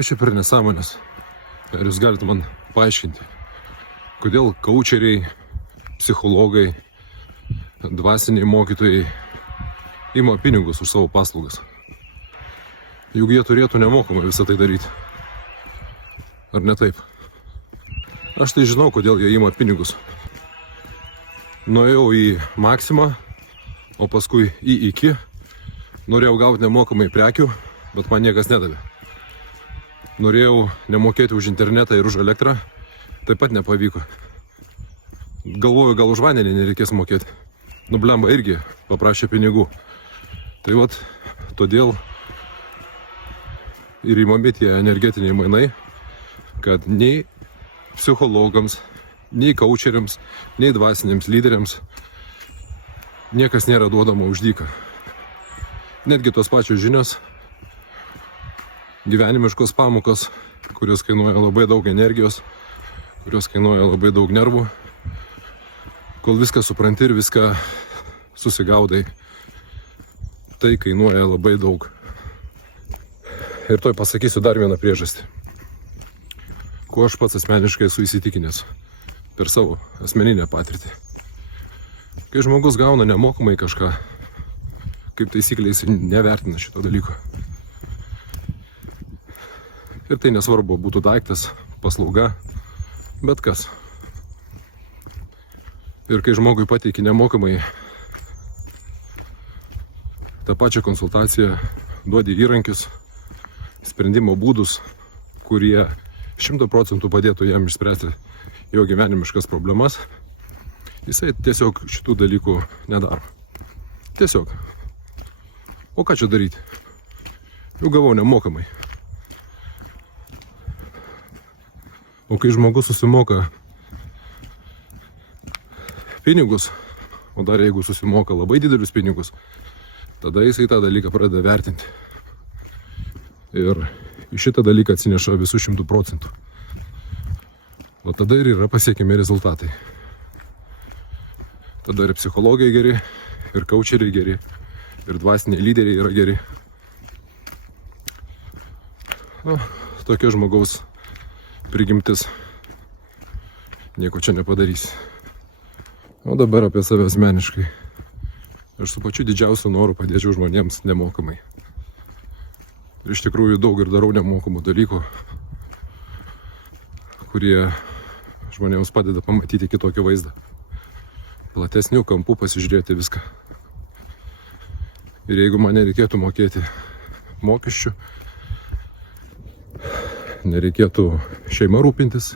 Kas čia per nesąmonės? Ar jūs galite man paaiškinti, kodėl kaučeriai, psichologai, dvasiniai mokytojai ima pinigus už savo paslaugas? Juk jie turėtų nemokamai visą tai daryti. Ar ne taip? Aš tai žinau, kodėl jie ima pinigus. Nuėjau į Maksimą, o paskui į Iki. Norėjau gauti nemokamai prekių, bet man niekas nedavė. Norėjau nemokėti už internetą ir už elektrą, taip pat nepavyko. Galvoju, gal už vandenį nereikės mokėti. Nu blemba irgi paprašė pinigų. Tai vat, todėl ir įmami tie energetiniai mainai, kad nei psichologams, nei kaučeriams, nei dvasiniams lyderiams niekas nėra duodama už dyką. Netgi tos pačios žinios, gyvenimiškos pamokos, kurios kainuoja labai daug energijos, kurios kainuoja labai daug nervų, kol viską supranti ir viską susigaudai, tai kainuoja labai daug. Ir toj pasakysiu dar vieną priežastį, kuo aš pats asmeniškai esu įsitikinęs per savo asmeninę patirtį. Kai žmogus gauna nemokamai kažką, kaip taisyklė jis nevertina šito dalyko. Ir tai nesvarbu, būtų daiktas, paslauga, bet kas. Ir kai žmogui pateiki nemokamai tą pačią konsultaciją, duodi įrankius, sprendimo būdus, kurie 100% padėtų jam išspręsti jo gyvenimiškas problemas, jisai tiesiog šitų dalykų nedaro. Tiesiog. O ką čia daryti? Jau gavau nemokamai. O kai žmogus susimoka pinigus, o dar jeigu susimoka labai didelius pinigus, tada jisai tą dalyką pradeda vertinti. Ir šitą dalyką atsineša visų 100%. O tada ir yra pasiekiami rezultatai. Tada ir psichologai geri, ir kaučeriai geri, ir dvasiniai lyderiai yra geri. Nu, tokia žmogaus prigimtis. Nieko čia nepadarys. O dabar apie save asmeniškai. Aš su pačiu didžiausiu noru padėčiau žmonėms nemokamai. Ir iš tikrųjų daug ir darau nemokamų dalykų, kurie žmonėms padeda pamatyti kitokį vaizdą. Platesnių kampų pasižiūrėti viską. Ir jeigu man nereikėtų mokėti mokesčių, nereikėtų šeima rūpintis,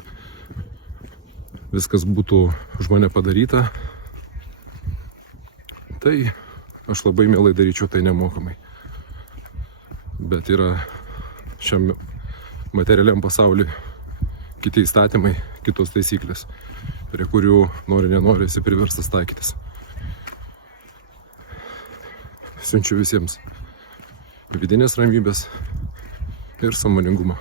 viskas būtų už mane padaryta, tai aš labai mielai daryčiau tai nemokamai. Bet yra šiam materialiam pasauliui kiti įstatymai, kitos taisyklės, prie kurių nori nenori esi priverstas taikytis. Siunčiu visiems vidinės ramybės ir sąmoningumo.